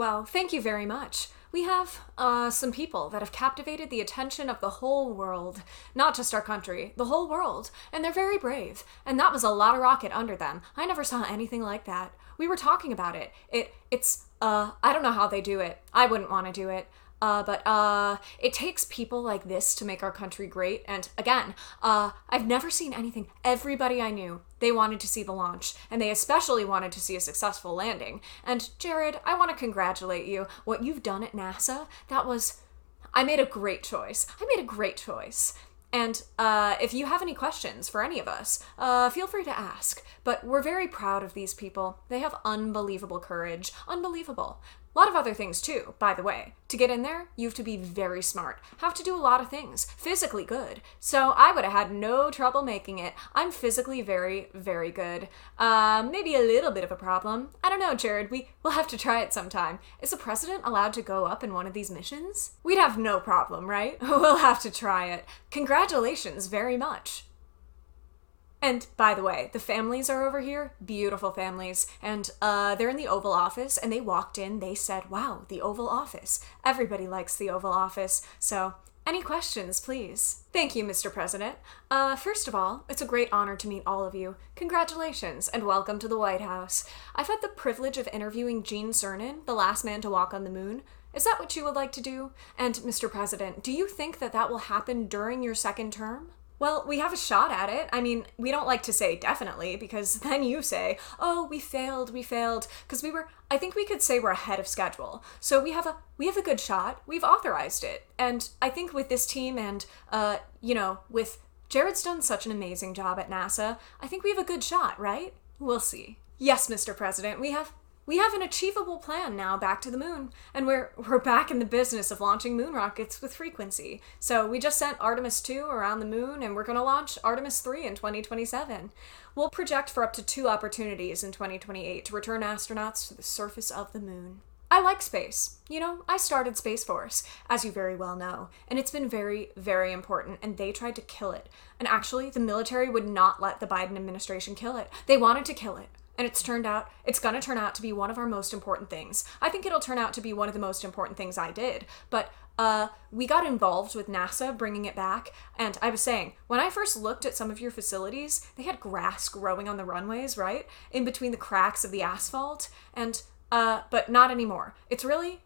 Well, thank you very much. We have, some people that have captivated the attention of the whole world. Not just our country, the whole world. And they're very brave. And that was a lot of rocket under them. I never saw anything like that. We were talking about it. I don't know how they do it. I wouldn't want to do it. But it takes people like this to make our country great. And again, I've never seen anything. Everybody I knew, they wanted to see the launch, and they especially wanted to see a successful landing. And Jared, I want to congratulate you. What you've done at NASA, I made a great choice. And if you have any questions for any of us, feel free to ask. But we're very proud of these people. They have unbelievable courage. Unbelievable. A lot of other things too, by the way. To get in there, you have to be very smart. Have to do a lot of things. Physically good. So I would have had no trouble making it. I'm physically very, very good. Maybe a little bit of a problem. I don't know, Jared. We'll have to try it sometime. Is the president allowed to go up in one of these missions? We'd have no problem, right? We'll have to try it. Congratulations very much. And by the way, the families are over here, beautiful families, and they're in the Oval Office, and they walked in, they said, wow, the Oval Office. Everybody likes the Oval Office, so any questions, please? Thank you, Mr. President. First of all, it's a great honor to meet all of you. Congratulations, and welcome to the White House. I've had the privilege of interviewing Gene Cernan, the last man to walk on the moon. Is that what you would like to do? And, Mr. President, do you think that will happen during your second term? Well, we have a shot at it. I mean, we don't like to say definitely, because then you say, oh, we failed, because I think we could say we're ahead of schedule. So we have a good shot. We've authorized it. And I think with this team and, with Jared's done such an amazing job at NASA, I think we have a good shot, right? We'll see. Yes, Mr. President, we have an achievable plan now back to the moon, and we're back in the business of launching moon rockets with frequency. So we just sent Artemis II around the moon, and we're going to launch Artemis III in 2027. We'll project for up to 2 opportunities in 2028 to return astronauts to the surface of the moon. I like space. I started Space Force, as you very well know, and it's been very, very important, and they tried to kill it. And actually, the military would not let the Biden administration kill it. They wanted to kill it. And it's going to turn out to be one of our most important things. I think it'll turn out to be one of the most important things I did. But we got involved with NASA bringing it back. And I was saying, when I first looked at some of your facilities, they had grass growing on the runways, right? In between the cracks of the asphalt. And, but not anymore. It's really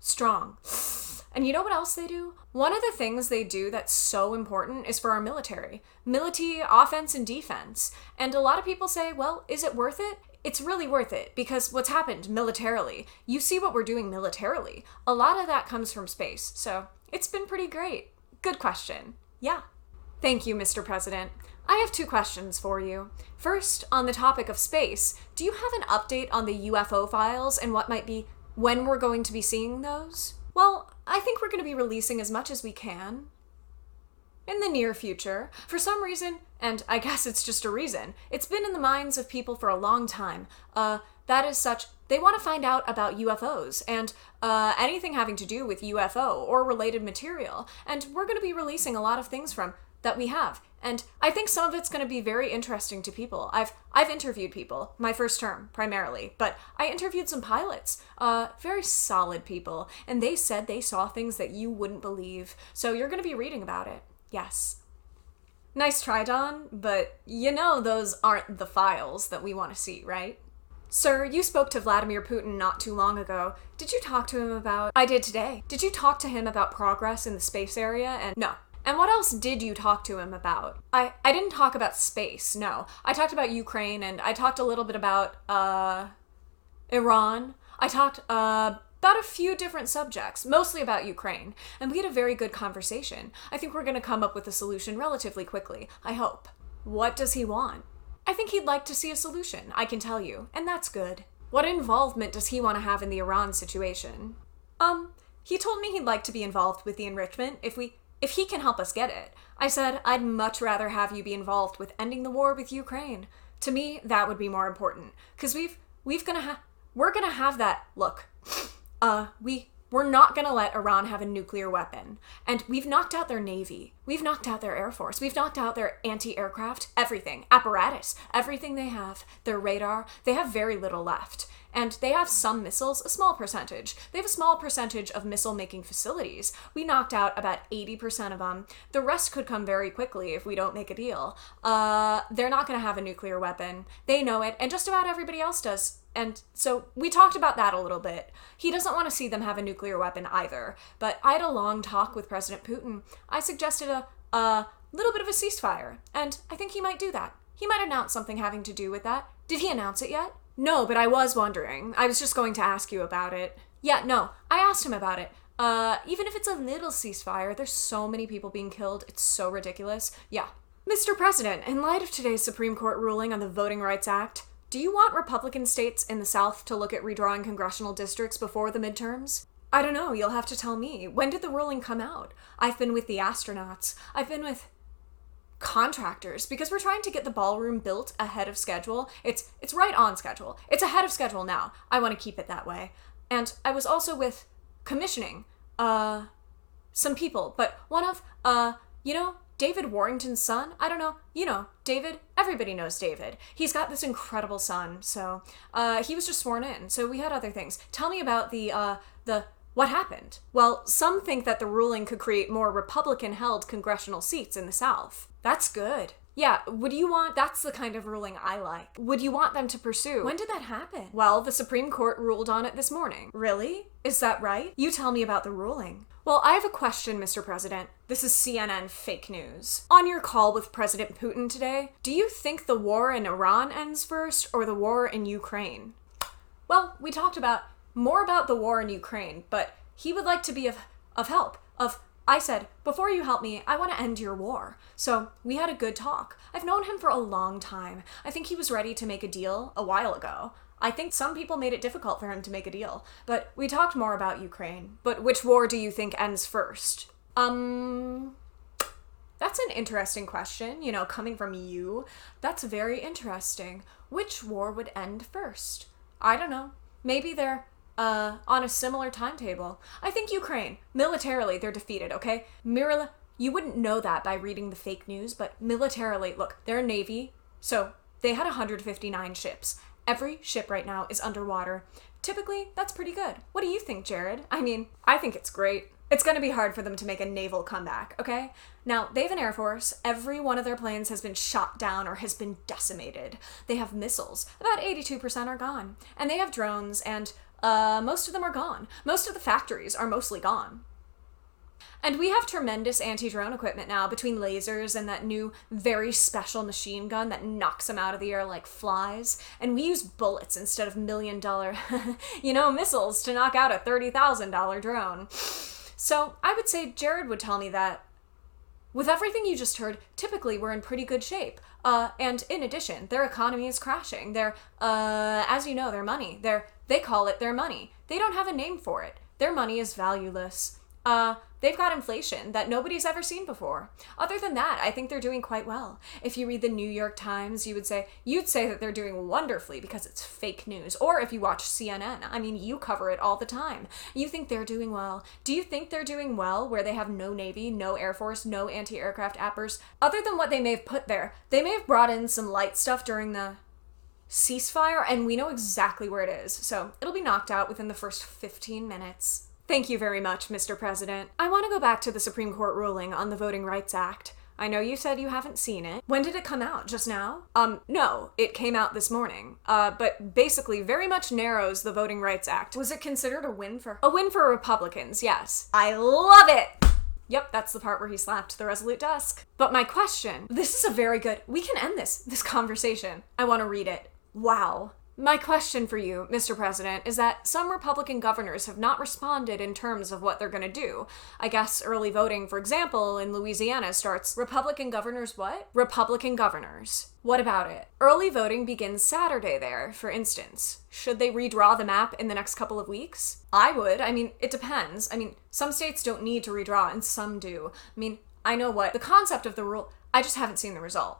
strong. And you know what else they do? One of the things they do that's so important is for our military. Military offense and defense. And a lot of people say, well, is it worth it? It's really worth it, because what's happened militarily, you see what we're doing militarily. A lot of that comes from space, so it's been pretty great. Good question. Yeah. Thank you, Mr. President. I have 2 questions for you. First, on the topic of space, do you have an update on the UFO files and when we're going to be seeing those? Well, I think we're going to be releasing as much as we can in the near future. For some reason, and I guess it's just a reason, it's been in the minds of people for a long time. That is such, they want to find out about UFOs and anything having to do with UFO or related material. And we're going to be releasing a lot of things that we have. And I think some of it's going to be very interesting to people. I've interviewed people, my first term primarily, but I interviewed some pilots, very solid people, and they said they saw things that you wouldn't believe. So you're going to be reading about it. Yes. Nice try, Don, but those aren't the files that we want to see, right? Sir, you spoke to Vladimir Putin not too long ago. Did you talk to him about... I did today. Did you talk to him about progress in the space area? And no. And what else did you talk to him about? I didn't talk about space, no. I talked about Ukraine, and I talked a little bit about, Iran. I talked, about a few different subjects, mostly about Ukraine. And we had a very good conversation. I think we're going to come up with a solution relatively quickly, I hope. What does he want? I think he'd like to see a solution, I can tell you, and that's good. What involvement does he want to have in the Iran situation? He told me he'd like to be involved with the enrichment if he can help us get it. I said, I'd much rather have you be involved with ending the war with Ukraine. To me, that would be more important. Because we're gonna have that, look, we're not gonna let Iran have a nuclear weapon. And we've knocked out their navy. We've knocked out their air force. We've knocked out their anti-aircraft, everything, apparatus, everything they have, their radar. They have very little left. And they have some missiles, a small percentage. They have a small percentage of missile-making facilities. We knocked out about 80% of them. The rest could come very quickly if we don't make a deal. They're not going to have a nuclear weapon. They know it, and just about everybody else does. And so we talked about that a little bit. He doesn't want to see them have a nuclear weapon either. But I had a long talk with President Putin. I suggested a little bit of a ceasefire, and I think he might do that. He might announce something having to do with that. Did he announce it yet? No, but I was wondering. I was just going to ask you about it. Yeah, no, I asked him about it. Even if it's a little ceasefire, there's so many people being killed. It's so ridiculous. Yeah. Mr. President, in light of today's Supreme Court ruling on the Voting Rights Act, do you want Republican states in the South to look at redrawing congressional districts before the midterms? I don't know, you'll have to tell me. When did the ruling come out? I've been with the astronauts. I've been with contractors, because we're trying to get the ballroom built ahead of schedule. It's right on schedule. It's ahead of schedule now. I want to keep it that way. And I was also with commissioning some people, but one of David Warrington's son. I don't know, David. Everybody knows David. He's got this incredible son. So he was just sworn in. So we had other things. Tell me about the what happened? Well, some think that the ruling could create more Republican-held congressional seats in the South. That's good. Yeah, that's the kind of ruling I like. Would you want them to pursue? When did that happen? Well, the Supreme Court ruled on it this morning. Really? Is that right? You tell me about the ruling. Well, I have a question, Mr. President. This is CNN fake news. On your call with President Putin today, do you think the war in Iran ends first or the war in Ukraine? Well, we talked more about the war in Ukraine, but he would like to be of help. I said, before you help me, I want to end your war. So we had a good talk. I've known him for a long time. I think he was ready to make a deal a while ago. I think some people made it difficult for him to make a deal. But we talked more about Ukraine. But which war do you think ends first? That's an interesting question, coming from you. That's very interesting. Which war would end first? I don't know. Maybe they're on a similar timetable. I think Ukraine. Militarily, they're defeated, okay? You wouldn't know that by reading the fake news, but militarily, look, they're a navy, so they had 159 ships. Every ship right now is underwater. Typically, that's pretty good. What do you think, Jared? I mean, I think it's great. It's gonna be hard for them to make a naval comeback, okay? Now, they have an air force. Every one of their planes has been shot down or has been decimated. They have missiles. About 82% are gone. And they have drones, and most of them are gone. Most of the factories are mostly gone. And we have tremendous anti-drone equipment now, between lasers and that new very special machine gun that knocks them out of the air like flies. And we use bullets instead of $1 million, missiles to knock out a $30,000 drone. So I would say Jared would tell me that with everything you just heard, typically we're in pretty good shape. And in addition, their economy is crashing. As you know, their money, they call it their money. They don't have a name for it. Their money is valueless. They've got inflation that nobody's ever seen before. Other than that, I think they're doing quite well. If you read the New York Times, you'd say that they're doing wonderfully because it's fake news. Or if you watch CNN, you cover it all the time. You think they're doing well. Do you think they're doing well where they have no Navy, no Air Force, no anti-aircraft appers? Other than what they may have put there, they may have brought in some light stuff during the ceasefire, and we know exactly where it is. So it'll be knocked out within the first 15 minutes. Thank you very much, Mr. President. I want to go back to the Supreme Court ruling on the Voting Rights Act. I know you said you haven't seen it. When did it come out? Just now? No, it came out this morning. But basically very much narrows the Voting Rights Act. Was it considered a win for Republicans? Yes. I love it! Yep, that's the part where he slapped the resolute desk. But my question, this is we can end this conversation. I want to read it. Wow. My question for you, Mr. President, is that some Republican governors have not responded in terms of what they're going to do. I guess early voting, for example, in Louisiana starts. Republican governors what? Republican governors. What about it? Early voting begins Saturday there, for instance. Should they redraw the map in the next couple of weeks? I would. It depends. Some states don't need to redraw and some do. I know the concept of the rule, I just haven't seen the result.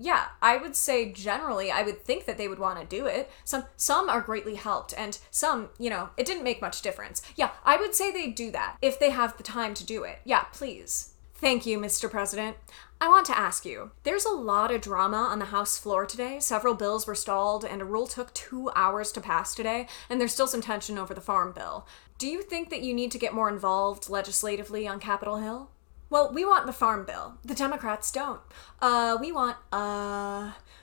Yeah, I would say generally I would think that they would want to do it. Some are greatly helped, and some, it didn't make much difference. Yeah, I would say they do that if they have the time to do it. Yeah, please. Thank you, Mr. President. I want to ask you, there's a lot of drama on the House floor today. Several bills were stalled, and a rule took 2 hours to pass today, and there's still some tension over the farm bill. Do you think that you need to get more involved legislatively on Capitol Hill? Well, we want the farm bill. The Democrats don't.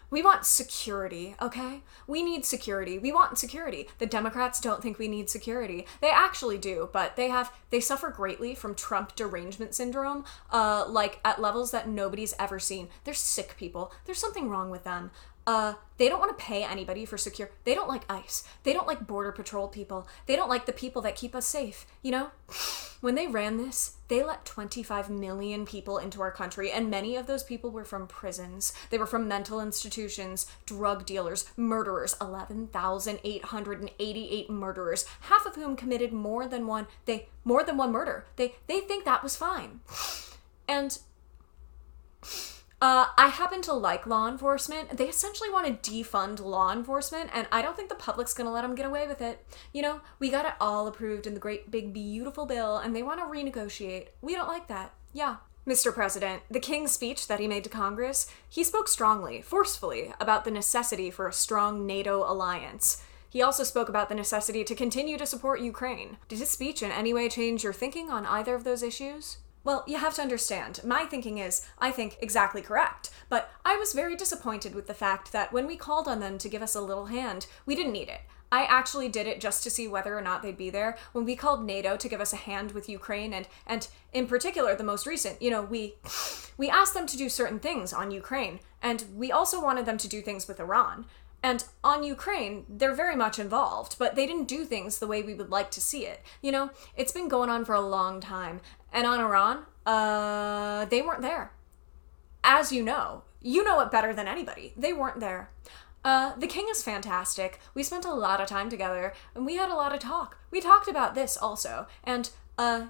We want security, okay? We need security. We want security. The Democrats don't think we need security. They actually do, but they suffer greatly from Trump derangement syndrome, like at levels that nobody's ever seen. They're sick people. There's something wrong with them. They don't want to pay anybody for secure. They don't like ICE. They don't like Border Patrol people. They don't like the people that keep us safe, you know? When they ran this, they let 25 million people into our country, and many of those people were from prisons. They were from mental institutions, drug dealers, murderers, 11,888 murderers, half of whom committed more than one murder. They think that was fine. And I happen to like law enforcement. They essentially want to defund law enforcement, and I don't think the public's gonna let them get away with it. You know, we got it all approved in the great big beautiful bill, and they want to renegotiate. We don't like that. Yeah. Mr. President, the King's speech that he made to Congress, he spoke strongly, forcefully, about the necessity for a strong NATO alliance. He also spoke about the necessity to continue to support Ukraine. Did his speech in any way change your thinking on either of those issues? Well, you have to understand, my thinking is, I think, exactly correct, but I was very disappointed with the fact that when we called on them to give us a little hand, we didn't need it. I actually did it just to see whether or not they'd be there. When we called NATO to give us a hand with Ukraine, and in particular, the most recent, you know, we asked them to do certain things on Ukraine, and we also wanted them to do things with Iran. And on Ukraine, they're very much involved, but they didn't do things the way we would like to see it. You know, it's been going on for a long time. And on Iran, they weren't there. As you know it better than anybody. They weren't there. The King is fantastic. We spent a lot of time together, and we had a lot of talk. We talked about this also, and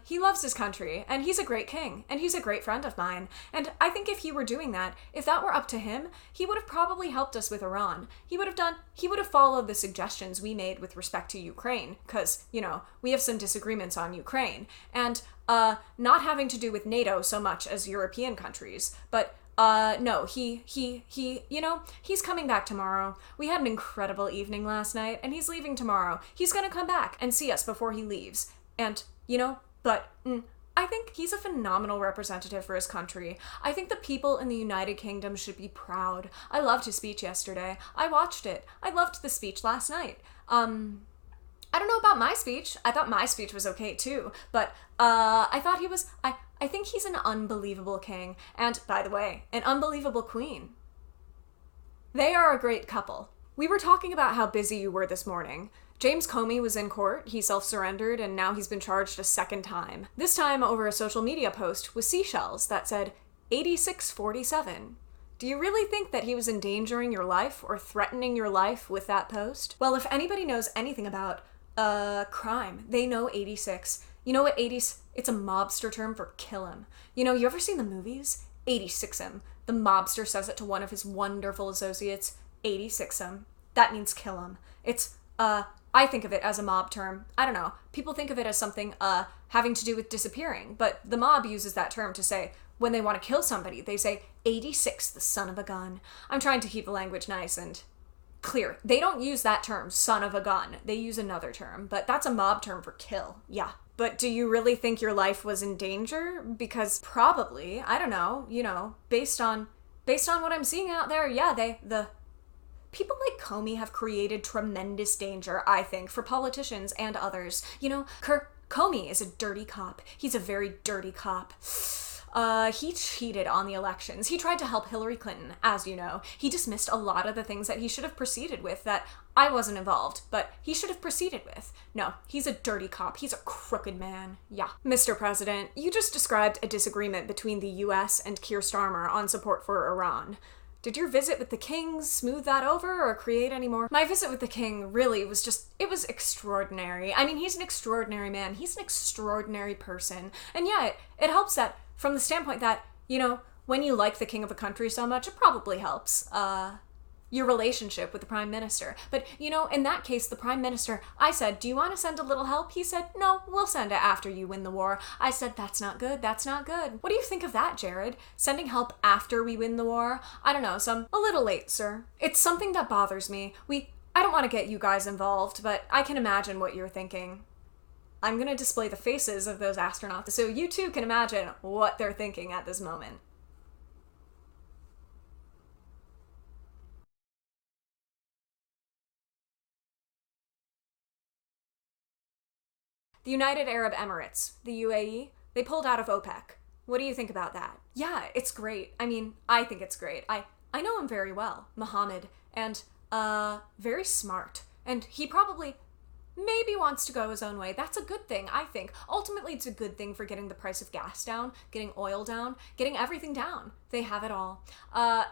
he loves his country, and he's a great king, and he's a great friend of mine. And I think if he were doing that, if that were up to him, he would have probably helped us with Iran. He would have followed the suggestions we made with respect to Ukraine, because, you know, we have some disagreements on Ukraine, and not having to do with NATO so much as European countries, but no, you know, he's coming back tomorrow. We had an incredible evening last night, and he's leaving tomorrow. He's gonna come back and see us before he leaves. And, you know, but I think he's a phenomenal representative for his country. I think the people in the United Kingdom should be proud. I loved his speech yesterday. I watched it. I loved the speech last night. I don't know about my speech. I thought my speech was okay too, but I thought I think he's an unbelievable king, and, by the way, an unbelievable queen. They are a great couple. We were talking about how busy you were this morning. James Comey was in court, he self-surrendered, and now he's been charged a second time. This time over a social media post with seashells that said 8647. Do you really think that he was endangering your life or threatening your life with that post? Well, if anybody knows anything about crime, they know 86. You know what 80's? It's a mobster term for kill him. You know, you ever seen the movies? 86 him. The mobster says it to one of his wonderful associates. 86 him. That means kill him. It's, I think of it as a mob term. I don't know. People think of it as something, having to do with disappearing, but the mob uses that term to say, when they want to kill somebody, they say, 86, the son of a gun. I'm trying to keep the language nice and clear. They don't use that term, son of a gun. They use another term, but that's a mob term for kill. Yeah. But do you really think your life was in danger? Because probably, I don't know, you know, based on what I'm seeing out there, yeah, the people like Comey have created tremendous danger, I think, for politicians and others. You know, Comey is a dirty cop. He's a very dirty cop. He cheated on the elections. He tried to help Hillary Clinton, as you know. He dismissed a lot of the things that he should have proceeded with that I wasn't involved, but he should have proceeded with. No, he's a dirty cop. He's a crooked man. Yeah. Mr. President, you just described a disagreement between the US and Keir Starmer on support for Iran. Did your visit with the king smooth that over or create any more? My visit with the king really was it was extraordinary. I mean, he's an extraordinary man. He's an extraordinary person. And yeah, it helps that from the standpoint that, you know, when you like the king of a country so much, it probably helps. your relationship with the prime minister. But, you know, in that case, the prime minister, I said, do you want to send a little help? He said, no, we'll send it after you win the war. I said, that's not good. That's not good. What do you think of that, Jared? Sending help after we win the war? I don't know, a little late, sir. It's something that bothers me. I don't want to get you guys involved, but I can imagine what you're thinking. I'm going to display the faces of those astronauts so you too can imagine what they're thinking at this moment. The United Arab Emirates, the UAE, they pulled out of OPEC. What do you think about that? Yeah, it's great. I mean, I think it's great. I know him very well, Mohammed, and, very smart. And he probably maybe wants to go his own way. That's a good thing, I think. Ultimately, it's a good thing for getting the price of gas down, getting oil down, getting everything down. They have it all.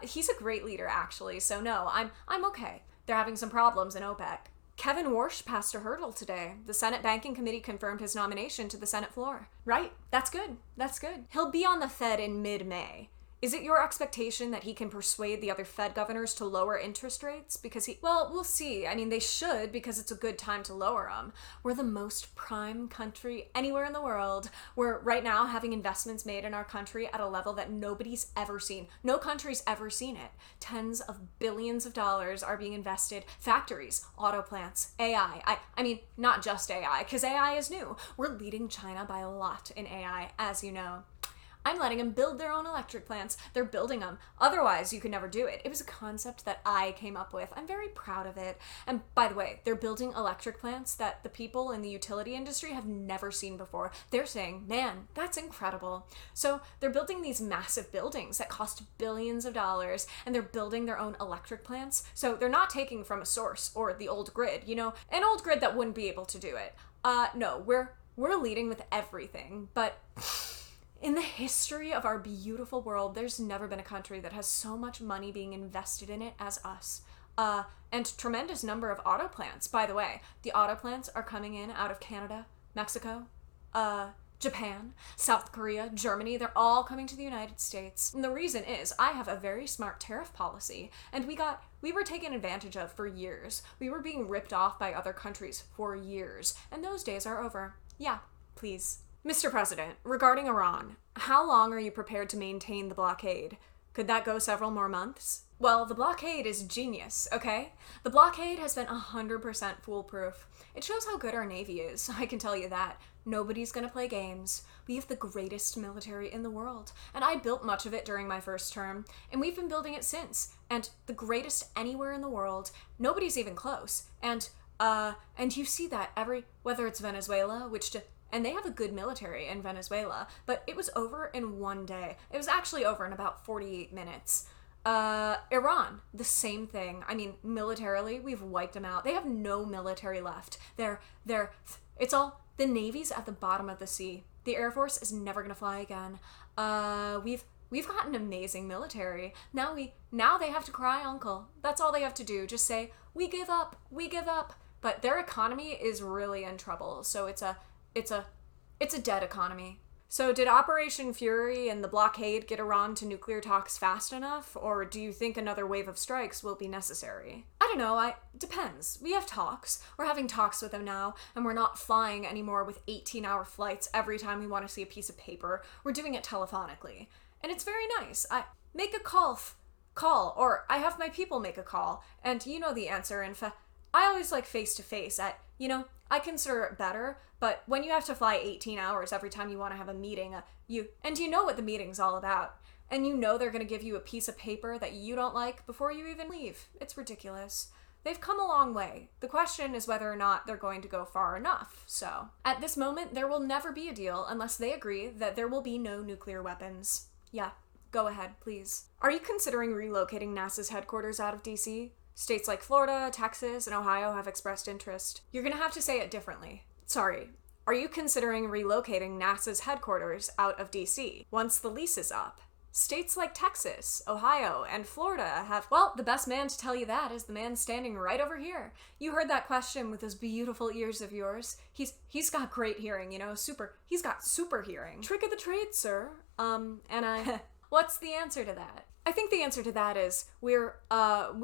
He's a great leader, actually, so no, I'm okay. They're having some problems in OPEC. Kevin Warsh passed a hurdle today. The Senate Banking Committee confirmed his nomination to the Senate floor. Right, that's good. That's good. He'll be on the Fed in mid-May. Is it your expectation that he can persuade the other Fed governors to lower interest rates? Well, we'll see. I mean, they should, because it's a good time to lower them. We're the most prime country anywhere in the world. We're right now having investments made in our country at a level that nobody's ever seen. No country's ever seen it. Tens of billions of dollars are being invested. Factories, auto plants, AI. I mean, not just AI, because AI is new. We're leading China by a lot in AI, as you know. I'm letting them build their own electric plants. They're building them. Otherwise, you could never do it. It was a concept that I came up with. I'm very proud of it. And by the way, they're building electric plants that the people in the utility industry have never seen before. They're saying, man, that's incredible. So they're building these massive buildings that cost billions of dollars, and they're building their own electric plants. So they're not taking from a source or the old grid, you know, an old grid that wouldn't be able to do it. No, we're leading with everything, but in the history of our beautiful world, there's never been a country that has so much money being invested in it as us. And tremendous number of auto plants. By the way, the auto plants are coming in out of Canada, Mexico, Japan, South Korea, Germany. They're all coming to the United States. And the reason is I have a very smart tariff policy, and we were taken advantage of for years. We were being ripped off by other countries for years, and those days are over. Yeah, please. Mr. President, regarding Iran, how long are you prepared to maintain the blockade? Could that go several more months? Well, the blockade is genius, okay? The blockade has been 100% foolproof. It shows how good our Navy is, I can tell you that. Nobody's gonna play games. We have the greatest military in the world, and I built much of it during my first term, and we've been building it since, and the greatest anywhere in the world. Nobody's even close. And you see that whether it's Venezuela, and they have a good military in Venezuela, but it was over in one day. It was actually over in about 48 minutes. Iran, the same thing. I mean, militarily, we've wiped them out. They have no military left. The Navy's at the bottom of the sea. The Air Force is never gonna fly again. We've got an amazing military. Now they have to cry uncle. That's all they have to do. Just say, we give up. But their economy is really in trouble, so it's a dead economy. So did Operation Fury and the blockade get Iran to nuclear talks fast enough, or do you think another wave of strikes will be necessary? I don't know, depends. We have talks. We're having talks with them now, and we're not flying anymore with 18-hour flights every time we want to see a piece of paper. We're doing it telephonically. And it's very nice. I make a call, or I have my people make a call, and you know the answer. In fact, I always like face-to-face. I consider it better, but when you have to fly 18 hours every time you want to have a meeting, you know what the meeting's all about, and you know they're going to give you a piece of paper that you don't like before you even leave. It's ridiculous. They've come a long way. The question is whether or not they're going to go far enough. So, at this moment, there will never be a deal unless they agree that there will be no nuclear weapons. Yeah, go ahead, please. Are you considering relocating NASA's headquarters out of DC? States like Florida, Texas, and Ohio have expressed interest. You're gonna have to say it differently. Sorry. Are you considering relocating NASA's headquarters out of DC once the lease is up? States like Texas, Ohio, and Florida have... Well, the best man to tell you that is the man standing right over here. You heard that question with those beautiful ears of yours. He's got great hearing, he's got super hearing. Trick of the trade, sir. What's the answer to that? I think the answer to that is we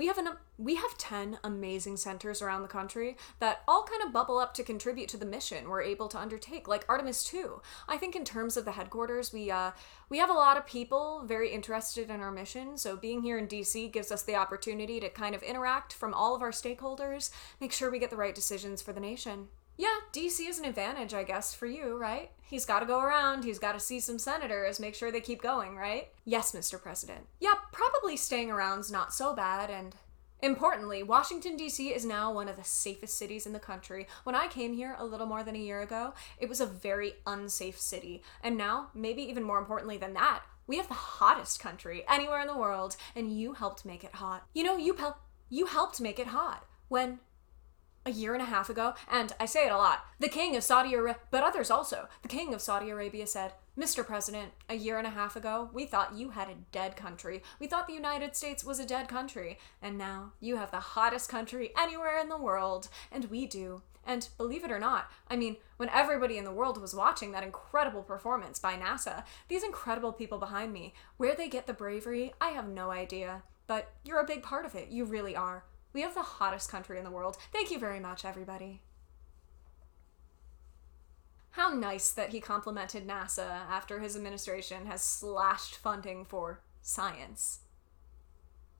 have 10 amazing centers around the country that all kind of bubble up to contribute to the mission we're able to undertake, like Artemis II. I think in terms of the headquarters, we have a lot of people very interested in our mission, so being here in DC gives us the opportunity to kind of interact from all of our stakeholders, make sure we get the right decisions for the nation. Yeah, DC is an advantage, I guess, for you, right? He's got to go around, he's got to see some senators, make sure they keep going, right? Yes, Mr. President. Yeah, probably staying around's not so bad, and importantly, Washington, D.C. is now one of the safest cities in the country. When I came here a little more than a year ago, it was a very unsafe city. And now, maybe even more importantly than that, we have the hottest country anywhere in the world, and you helped make it hot. You know, you helped make it hot when a year and a half ago, and I say it a lot, the king of Saudi Arabia, but others also, the king of Saudi Arabia said, Mr. President, a year and a half ago, we thought you had a dead country. We thought the United States was a dead country. And now you have the hottest country anywhere in the world. And we do. And believe it or not, I mean, when everybody in the world was watching that incredible performance by NASA, these incredible people behind me, where they get the bravery, I have no idea. But you're a big part of it. You really are. We have the hottest country in the world. Thank you very much, everybody. How nice that he complimented NASA after his administration has slashed funding for science.